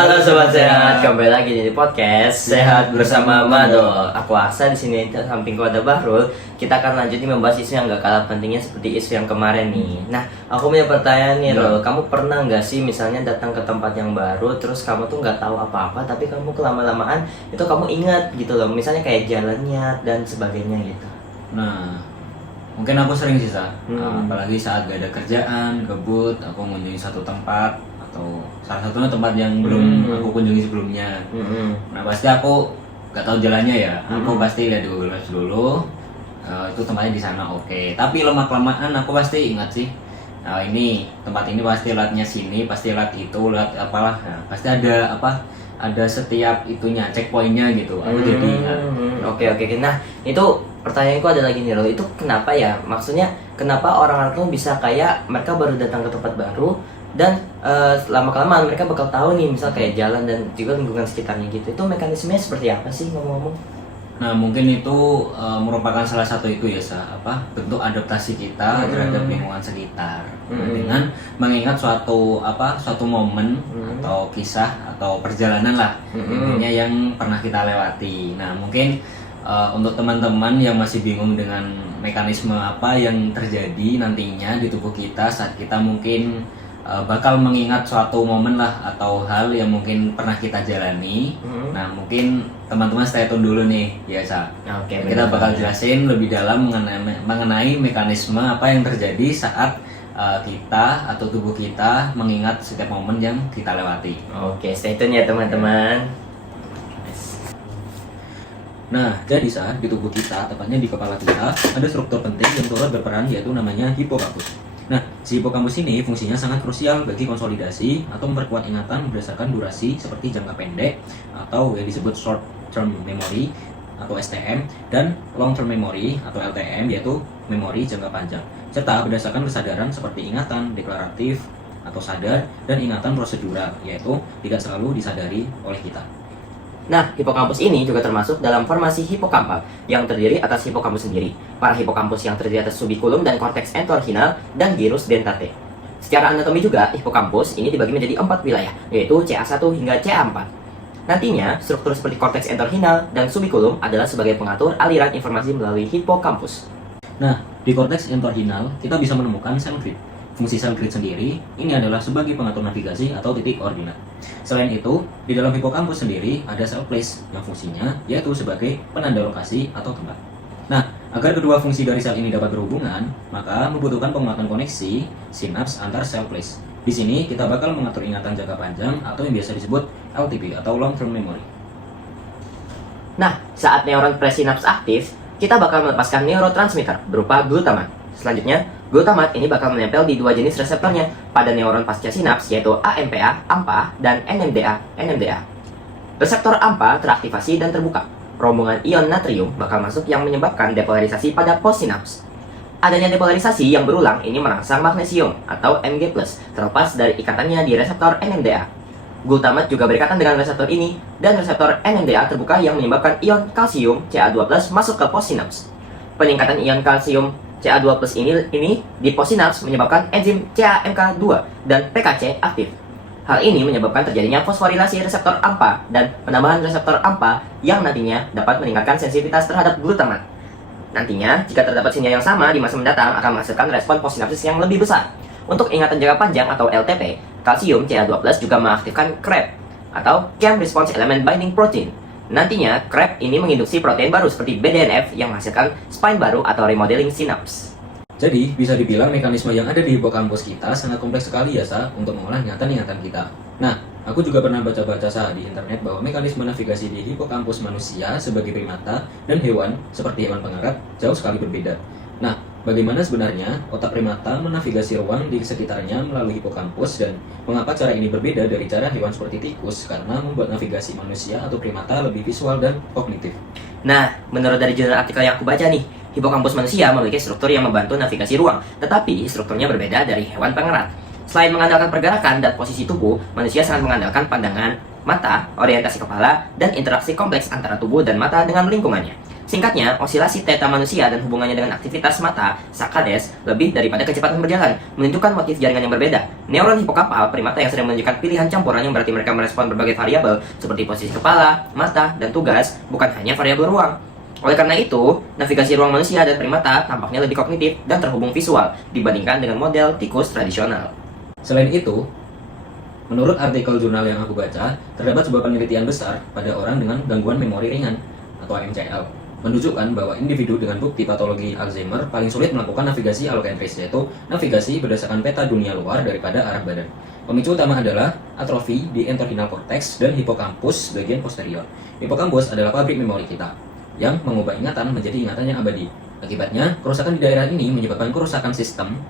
Halo sobat sehat, kembali lagi di podcast Sehat Bersama Mado. Aku Aksa, di sini sampingku ada Bahrul. Kita akan lanjut membahas isu yang gak kalah pentingnya seperti isu yang kemarin nih. Nah, aku punya pertanyaan nih, Rul. Kamu pernah nggak sih misalnya datang ke tempat yang baru, terus kamu tuh nggak tahu apa-apa, tapi kamu kelama-lamaan itu kamu ingat gitu loh. Misalnya kayak jalannya dan sebagainya gitu. Nah, mungkin aku sering sih, apalagi saat gak ada kerjaan, gabut, aku mengunjungi satu tempat atau salah satunya tempat yang belum aku kunjungi sebelumnya. Nah, pasti aku gak tahu jalannya ya. Aku pasti lihat di Google Maps dulu. Itu tempatnya di sana, oke. Tapi lama-kelamaan aku pasti ingat sih. Nah, ini tempat ini pasti lihatnya sini, pasti lihat itu, lihat apalah. Nah, pasti ada apa? Ada setiap itunya, checkpointnya gitu. Aku jadi ingat. Oke. Nah, itu pertanyaanku ada lagi nih, Rul. Itu kenapa ya? Maksudnya kenapa orang-orang tuh bisa kayak mereka baru datang ke tempat baru dan lama-kelamaan mereka bakal tahu nih, misal kayak jalan dan juga lingkungan sekitarnya gitu. Itu mekanismenya seperti apa sih ngomong-ngomong? Nah, mungkin itu merupakan salah satu itu ya, bentuk adaptasi kita terhadap lingkungan sekitar. Dengan mengingat suatu momen atau kisah atau perjalanan lah intinya yang pernah kita lewati. Nah, mungkin untuk teman-teman yang masih bingung dengan mekanisme apa yang terjadi nantinya di tubuh kita saat kita mungkin bakal mengingat suatu momen lah atau hal yang mungkin pernah kita jalani. Nah, mungkin teman-teman stay tune dulu nih biasa. Kita bakal jelasin lebih dalam mengenai mekanisme apa yang terjadi saat kita atau tubuh kita mengingat setiap momen yang kita lewati. Oke, stay tune ya teman-teman. Nah, jadi saat di tubuh kita, tepatnya di kepala kita, ada struktur penting yang turut berperan, yaitu namanya hipokampus. Nah, si hipokampus ini fungsinya sangat krusial bagi konsolidasi atau memperkuat ingatan berdasarkan durasi seperti jangka pendek atau yang disebut short term memory atau STM, dan long term memory atau LTM, yaitu memori jangka panjang, serta berdasarkan kesadaran seperti ingatan deklaratif atau sadar dan ingatan prosedural, yaitu tidak selalu disadari oleh kita. Nah, hipokampus ini juga termasuk dalam formasi hipokampal yang terdiri atas hipokampus sendiri, para hipokampus yang terdiri atas subiculum dan korteks entorhinal, dan gyrus dentate. Secara anatomi juga, hipokampus ini dibagi menjadi 4 wilayah, yaitu CA1 hingga CA4. Nantinya, struktur seperti korteks entorhinal dan subiculum adalah sebagai pengatur aliran informasi melalui hipokampus. Nah, di korteks entorhinal, kita bisa menemukan sel grid. Fungsi sel grid sendiri ini adalah sebagai pengatur navigasi atau titik koordinat. Selain itu, di dalam hipokampus sendiri ada sel place yang fungsinya yaitu sebagai penanda lokasi atau tempat. Nah, agar kedua fungsi dari sel ini dapat berhubungan, maka membutuhkan penguatan koneksi sinaps antar sel place. Di sini kita bakal mengatur ingatan jangka panjang atau yang biasa disebut LTP atau long term memory. Nah, saat neuron presinaps aktif, kita bakal melepaskan neurotransmitter berupa glutamat. Selanjutnya, glutamat ini bakal menempel di dua jenis reseptornya pada neuron pasca sinaps, yaitu AMPA dan NMDA. Reseptor AMPA teraktivasi dan terbuka. Rombongan ion natrium bakal masuk yang menyebabkan depolarisasi pada postsinaps. Adanya depolarisasi yang berulang ini merangsang magnesium atau Mg+, terlepas dari ikatannya di reseptor NMDA. Glutamat juga berikatan dengan reseptor ini, dan reseptor NMDA terbuka yang menyebabkan ion kalsium Ca2+ masuk ke postsinaps. Peningkatan ion kalsium Ca2+ ini di postsinaps menyebabkan enzim CAMK2 dan PKC aktif. Hal ini menyebabkan terjadinya fosforilasi reseptor AMPA dan penambahan reseptor AMPA yang nantinya dapat meningkatkan sensitivitas terhadap glutamat. Nantinya, jika terdapat sinyal yang sama di masa mendatang akan menghasilkan respon postsinapsis yang lebih besar. Untuk ingatan jangka panjang atau LTP, kalsium Ca2+ juga mengaktifkan CREB atau Chem Response Element Binding Protein. Nantinya, CREB ini menginduksi protein baru seperti BDNF yang menghasilkan spine baru atau remodeling sinaps. Jadi, bisa dibilang mekanisme yang ada di hipokampus kita sangat kompleks sekali ya, untuk mengolah ingatan-ingatan kita. Nah, aku juga pernah baca-baca di internet bahwa mekanisme navigasi di hipokampus manusia sebagai primata dan hewan seperti hewan pengarap jauh sekali berbeda. Nah, bagaimana sebenarnya otak primata menavigasi ruang di sekitarnya melalui hipokampus, dan mengapa cara ini berbeda dari cara hewan seperti tikus? Karena membuat navigasi manusia atau primata lebih visual dan kognitif. Nah, menurut dari jurnal artikel yang aku baca nih, hipokampus manusia memiliki struktur yang membantu navigasi ruang, tetapi strukturnya berbeda dari hewan pengerat. Selain mengandalkan pergerakan dan posisi tubuh, manusia sangat mengandalkan pandangan, mata, orientasi kepala, dan interaksi kompleks antara tubuh dan mata dengan lingkungannya. Singkatnya, osilasi theta manusia dan hubungannya dengan aktivitas mata, saccades, lebih daripada kecepatan berjalan, menunjukkan motif jaringan yang berbeda. Neuron hipokampal primata yang sering menunjukkan pilihan campuran yang berarti mereka merespon berbagai variabel seperti posisi kepala, mata, dan tugas, bukan hanya variabel ruang. Oleh karena itu, navigasi ruang manusia dan primata tampaknya lebih kognitif dan terhubung visual dibandingkan dengan model tikus tradisional. Selain itu, menurut artikel jurnal yang aku baca, terdapat sebuah penelitian besar pada orang dengan gangguan memori ringan atau MCL, menunjukkan bahwa individu dengan bukti patologi Alzheimer paling sulit melakukan navigasi alokentris, yaitu navigasi berdasarkan peta dunia luar daripada arah badan. Pemicu utama adalah atrofi di entorhinal cortex dan hipokampus bagian posterior. Hipokampus adalah pabrik memori kita, yang mengubah ingatan menjadi ingatan yang abadi. Akibatnya, kerusakan di daerah ini menyebabkan kerusakan sistem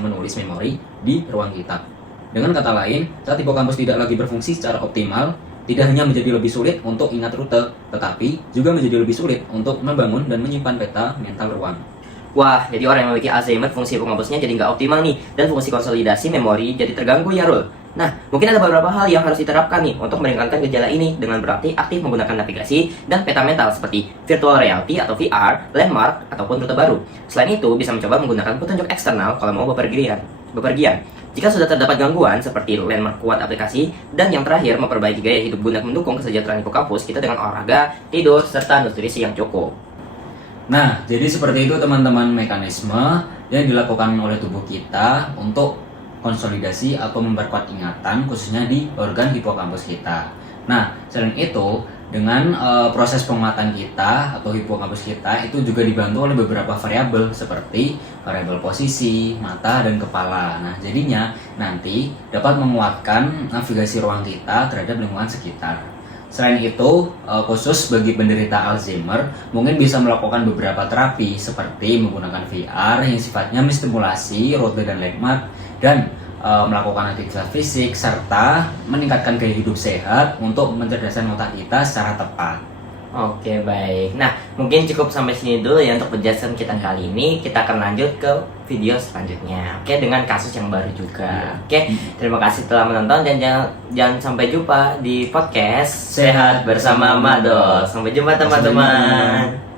menulis memori di ruang kita. Dengan kata lain, saat hipokampus tidak lagi berfungsi secara optimal, tidak hanya menjadi lebih sulit untuk ingat rute, tetapi juga menjadi lebih sulit untuk membangun dan menyimpan peta mental ruang. Wah, jadi orang yang memiliki Alzheimer fungsi hipokampusnya jadi nggak optimal nih, dan fungsi konsolidasi memori jadi terganggu ya, Rul. Nah, mungkin ada beberapa hal yang harus diterapkan nih untuk meringankan gejala ini dengan berarti aktif menggunakan navigasi dan peta mental seperti virtual reality atau VR, landmark, ataupun rute baru. Selain itu, bisa mencoba menggunakan petunjuk eksternal kalau mau bepergian. Jika sudah terdapat gangguan seperti landmark kuat aplikasi, dan yang terakhir memperbaiki gaya hidup guna mendukung kesejahteraan hipokampus kita dengan olahraga, tidur, serta nutrisi yang cukup. Nah, jadi seperti itu teman-teman mekanisme yang dilakukan oleh tubuh kita untuk konsolidasi atau memperkuat ingatan khususnya di organ hipokampus kita. Nah, selain itu dengan proses penguatan kita atau hipokampus kita itu juga dibantu oleh beberapa variabel seperti variabel posisi, mata, dan kepala. Nah, jadinya nanti dapat menguatkan navigasi ruang kita terhadap lingkungan sekitar. Selain itu, khusus bagi penderita Alzheimer, mungkin bisa melakukan beberapa terapi seperti menggunakan VR yang sifatnya menstimulasi rute dan landmark dan melakukan aktivitas fisik serta meningkatkan gaya hidup sehat untuk mencerdaskan otak kita secara tepat. Oke, baik. Nah, mungkin cukup sampai sini dulu ya untuk penjelasan kita kali ini. Kita akan lanjut ke video selanjutnya. Oke, dengan kasus yang baru juga. Oke, terima kasih telah menonton dan jangan sampai jumpa di podcast Sehat Bersama Mado. Sampai jumpa teman-teman.